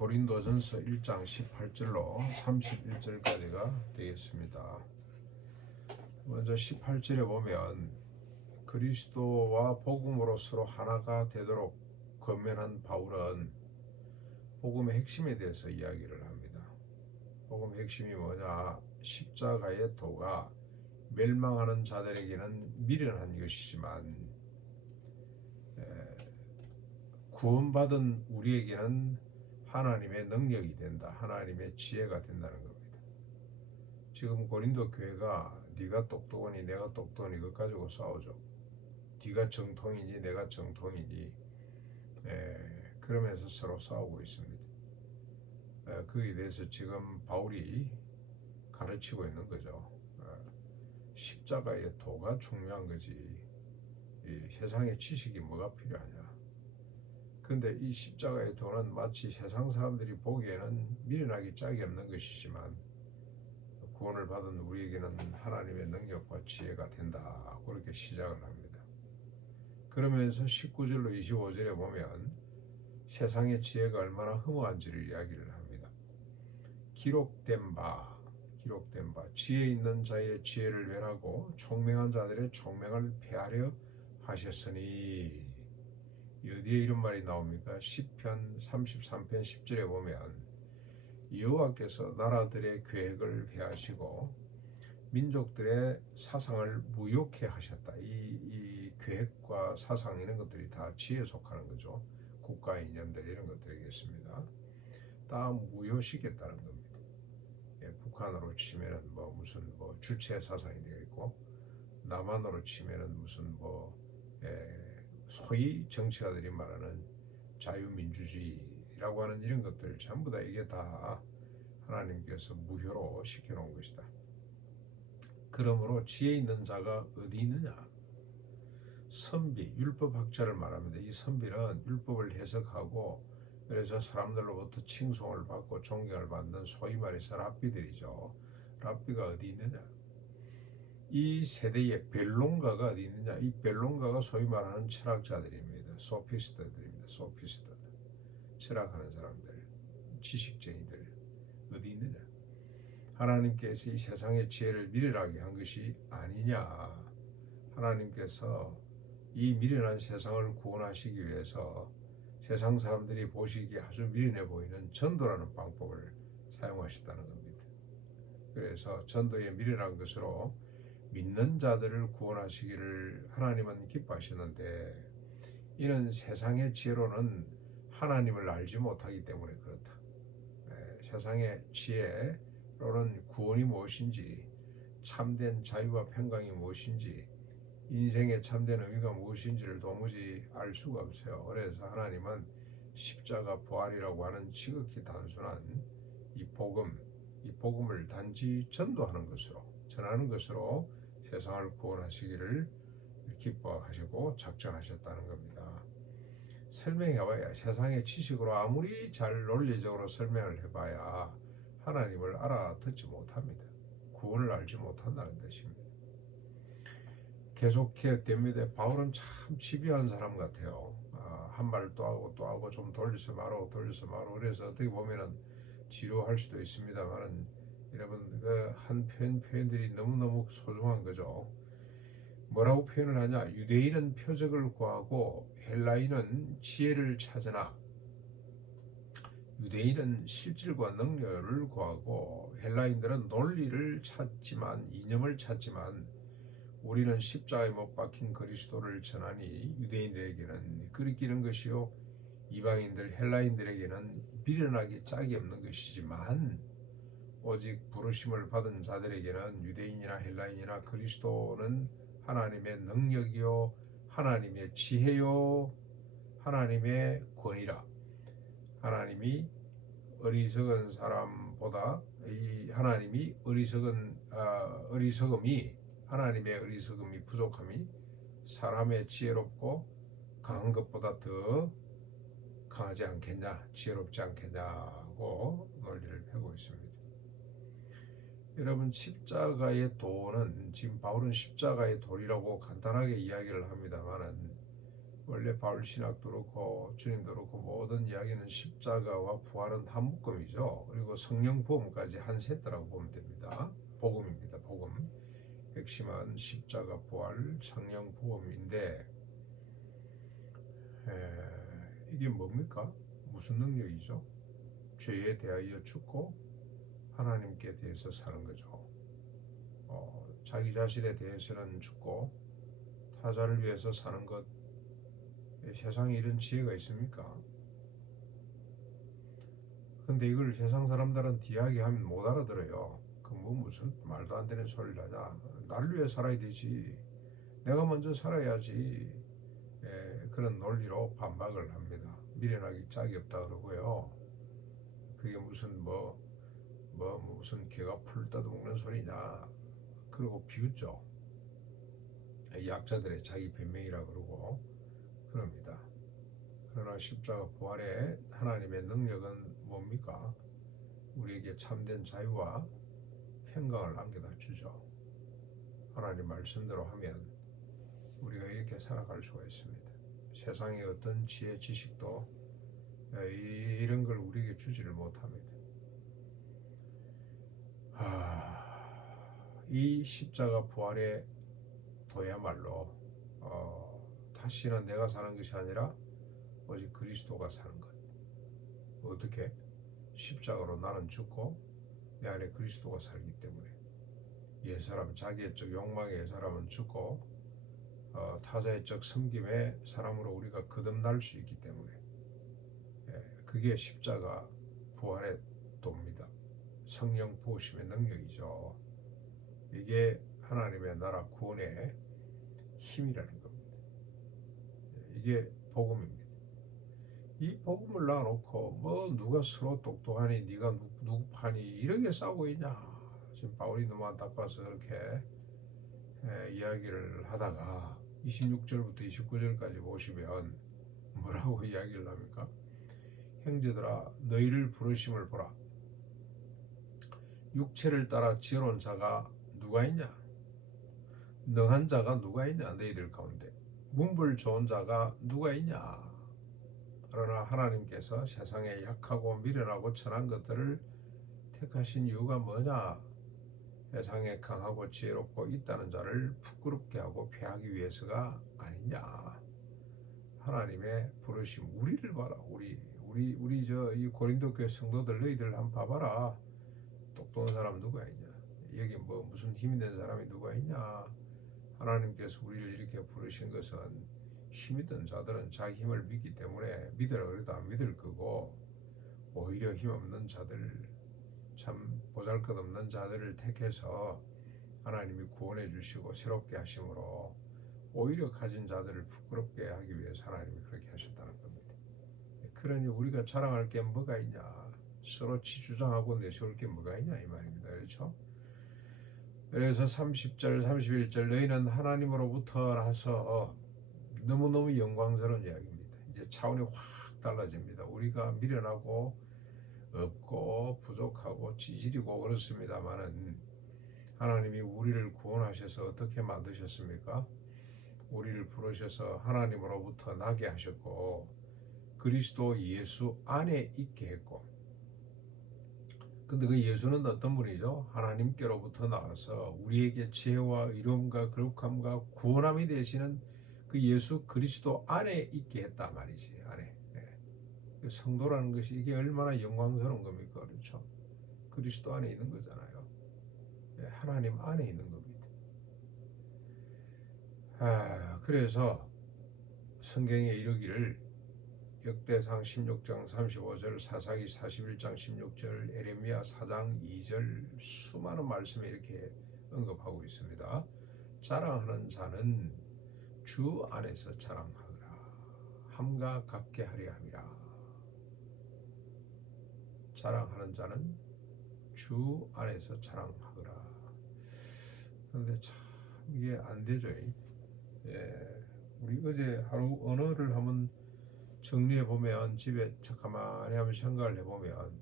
고린도전서 1장 18절로 31절까지가 되겠습니다. 먼저 18절에 보면 그리스도와 복음으로 서로 하나가 되도록 권면한 바울은 복음의 핵심에 대해서 이야기를 합니다. 복음의 핵심이 뭐냐? 십자가의 도가 멸망하는 자들에게는 미련한 것이지만 구원받은 우리에게는 하나님의 능력이 된다. 하나님의 지혜가 된다는 겁니다. 지금 고린도 교회가 네가 똑똑하니 내가 똑똑하니 그것 가지고 싸우죠. 네가 정통이니 내가 정통이니 그러면서 서로 싸우고 있습니다. 거기에 대해서 지금 바울이 가르치고 있는 거죠. 십자가의 도가 중요한 거지. 이 세상의 지식이 뭐가 필요하냐. 근데 이 십자가의 도는 마치 세상 사람들이 보기에는 미련하기 짝이 없는 것이지만 구원을 받은 우리에게는 하나님의 능력과 지혜가 된다. 그렇게 시작을 합니다. 그러면서 19절로 25절에 보면 세상의 지혜가 얼마나 허무한지를 이야기를 합니다. 기록된 바 지혜 있는 자의 지혜를 멸하고 총명한 자들의 총명을 폐하려 하셨으니 어디에 이런 말이 나옵니까? 시편 33편 10절에 보면 여호와께서 나라들의 계획을 폐하시고 민족들의 사상을 무욕해 하셨다. 이 계획과 사상 이런 것들이 다 지혜에 속하는 거죠. 국가 이념들 이런 것들이겠습니다. 다 무효시켰다는 겁니다. 북한으로 치면은 무슨 주체 사상이 되겠고 남한으로 치면은 무슨 소위 정치가들이 말하는 자유민주주의라고 하는 이런 것들 전부 다 이게 다 하나님께서 무효로 시켜놓은 것이다. 그러므로 지혜 있는 자가 어디 있느냐? 선비, 율법학자를 말합니다. 이 선비는 율법을 해석하고 그래서 사람들로부터 칭송을 받고 존경을 받는 소위 말해서 랍비들이죠. 랍비가 어디 있느냐? 이 세대의 변론가가 어디 있느냐? 이 변론가가 소위 말하는 철학자들입니다. 소피스트들입니다. 소피스트. 철학하는 사람들, 지식쟁이들 어디 있느냐? 하나님께서 이 세상의 지혜를 미련하게 한 것이 아니냐? 하나님께서 이 미련한 세상을 구원하시기 위해서 세상 사람들이 보시기에 아주 미련해 보이는 전도라는 방법을 사용하셨다는 겁니다. 그래서 전도에 미련한 것으로 믿는 자들을 구원하시기를 하나님은 기뻐하시는데 이는 세상의 지혜로는 하나님을 알지 못하기 때문에 그렇다. 세상의 지혜로는 구원이 무엇인지 참된 자유와 평강이 무엇인지 인생의 참된 의미가 무엇인지를 도무지 알 수가 없어요. 그래서 하나님은 십자가 부활이라고 하는 지극히 단순한 이 복음을 단지 전도하는 것으로 전하는 것으로 세상을 구원하시기를 기뻐하시고 작정하셨다는 겁니다. 설명해봐야 세상의 지식으로 아무리 잘 논리적으로 설명을 해봐야 하나님을 알아듣지 못합니다. 구원을 알지 못한다는 뜻입니다. 계속해야 됩니다. 바울은 참 집요한 사람 같아요. 한 말 또 하고 좀 돌려서 말하고 그래서 어떻게 보면은 지루할 수도 있습니다만은 여러분 한 표현들이 너무너무 소중한 거죠. 뭐라고 표현을 하냐? 유대인은 표적을 구하고 헬라인은 지혜를 찾으나 유대인은 실질과 능력을 구하고 헬라인들은 논리를 찾지만 이념을 찾지만 우리는 십자가에 못 박힌 그리스도를 전하니 유대인들에게는 그리끼는 것이요 이방인들 헬라인들에게는 미련하기 짝이 없는 것이지만 오직 부르심을 받은 자들에게는 유대인이나 헬라인이나 그리스도는 하나님의 능력이요 하나님의 지혜요 하나님의 권위라. 하나님이 어리석은 사람보다 이 하나님이 어리석음이 하나님의 어리석음이 부족함이 사람의 지혜롭고 강한 것보다 더 강하지 않겠냐, 지혜롭지 않겠냐고 논리를 펴고 있습니다. 여러분 십자가의 도는 지금 바울은 십자가의 도리라고 간단하게 이야기를 합니다만은 원래 바울 신학도 그렇고 주님도 그렇고 모든 이야기는 십자가와 부활은 한 묶음이죠. 그리고 성령 부음까지 한 세트라고 보면 됩니다. 복음입니다. 복음. 핵심은 십자가 부활 성령 부음인데 이게 뭡니까? 무슨 능력이죠? 죄에 대하여 죽고 하나님께 대해서 사는 거죠. 자기 자신에 대해서는 죽고 타자를 위해서 사는 것, 세상에 이런 지혜가 있습니까? 근데 이걸 세상 사람들은 이야기하면 못 알아들어요. 그 뭐 무슨 말도 안 되는 소리를 하냐. 나를 위해 살아야 되지. 내가 먼저 살아야지. 그런 논리로 반박을 합니다. 미련하기 짝이 없다 그러고요. 그게 무슨 무슨 개가 풀 뜯어먹는 소리냐. 그러고 비웃죠. 약자들의 자기 변명이라 그러고 그럽니다. 그러나 십자가 부활의 하나님의 능력은 뭡니까? 우리에게 참된 자유와 평강을 안겨다 주죠. 하나님 말씀대로 하면 우리가 이렇게 살아갈 수가 있습니다. 세상의 어떤 지혜 지식도 이런 걸 우리에게 주지를 못합니다. 이 십자가 부활의 도야말로 다시는 내가 사는 것이 아니라 오직 그리스도가 사는 것. 어떻게? 십자가로 나는 죽고 내 안에 그리스도가 살기 때문에 옛사람, 자기의적 욕망의 옛사람은 죽고 타자의적 섬김의 사람으로 우리가 거듭날 수 있기 때문에 그게 십자가 부활의 도입니다. 성령 부으심의 능력이죠. 이게 하나님의 나라 구원의 힘이라는 겁니다. 이게 복음입니다. 이 복음을 놔놓고 뭐 누가 서로 똑똑하니 네가 누구 파니 이렇게 싸우고 있냐. 지금 바울이 너무 안타까워서 그렇게 이야기를 하다가 26절부터 29절까지 보시면 뭐라고 이야기를 합니까? 형제들아 너희를 부르심을 보라. 육체를 따라 지혜로운 자가 누가 있냐? 능한 자가 누가 있냐? 너희들 가운데 문불 좋은 자가 누가 있냐? 그러나 하나님께서 세상에 약하고 미련하고 천한 것들을 택하신 이유가 뭐냐? 세상에 강하고 지혜롭고 있다는 자를 부끄럽게 하고 패하기 위해서가 아니냐? 하나님의 부르심 우리를 봐라. 우리 이 고린도 교회 성도들 너희들 한번 봐봐라. 똑똑한 사람 누가 있냐? 여기 뭐 무슨 힘이 된 사람이 누가 있냐? 하나님께서 우리를 이렇게 부르신 것은 힘이 든 자들은 자기 힘을 믿기 때문에 믿으라 그래도 안 믿을 거고 오히려 힘없는 자들 참 보잘것없는 자들을 택해서 하나님이 구원해 주시고 새롭게 하심으로 오히려 가진 자들을 부끄럽게 하기 위해서 하나님이 그렇게 하셨다는 겁니다. 그러니 우리가 자랑할 게 뭐가 있냐? 서로 지주장하고 내세울 게 뭐가 있냐 이 말입니다. 그렇죠? 그래서 30절 31절 너희는 하나님으로부터라서 너무너무 영광스러운 이야기입니다. 이제 차원이 확 달라집니다. 우리가 미련하고 없고 부족하고 지질이고 그렇습니다만은 하나님이 우리를 구원하셔서 어떻게 만드셨습니까? 우리를 부르셔서 하나님으로부터 나게 하셨고 그리스도 예수 안에 있게 했고 근데 그 예수는 어떤 분이죠? 하나님께로부터 나와서 우리에게 지혜와 의로움과 거룩함과 구원함이 되시는 그 예수 그리스도 안에 있게 했단 말이지. 안에. 성도라는 것이 이게 얼마나 영광스러운 겁니까? 그렇죠? 그리스도 안에 있는 거잖아요. 하나님 안에 있는 겁니다. 그래서 성경에 이르기를 역대상 16장 35절, 사사기 41장 16절, 에레미야 4장 2절 수많은 말씀에 이렇게 언급하고 있습니다. 자랑하는 자는 주 안에서 자랑하거라. 함과 같게 하려 함이라. 자랑하는 자는 주 안에서 자랑하거라. 그런데 참 이게 안 되죠. 우리 어제 하루 언어를 한번 정리해 보면 집에 가만히 한번 생각을 해보면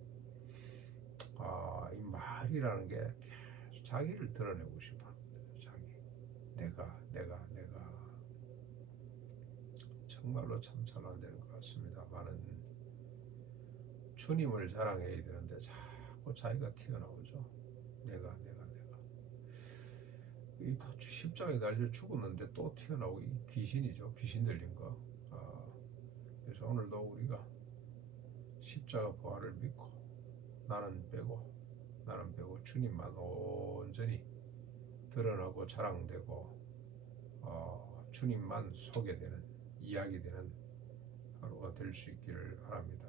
이 말이라는 게 계속 자기를 드러내고 싶어. 자기 내가 정말로 참 잘 안 되는 것 같습니다만은 주님을 자랑해야 되는데 자꾸 자기가 튀어나오죠. 내가 이 십자가에 달려 죽었는데 또 튀어나오고 이 귀신이죠. 귀신 들린 거. 그래서 오늘도 우리가 십자가 부활을 믿고 나는 빼고 주님만 온전히 드러나고 자랑되고 주님만 소개되는 이야기되는 하루가 될 수 있기를 바랍니다.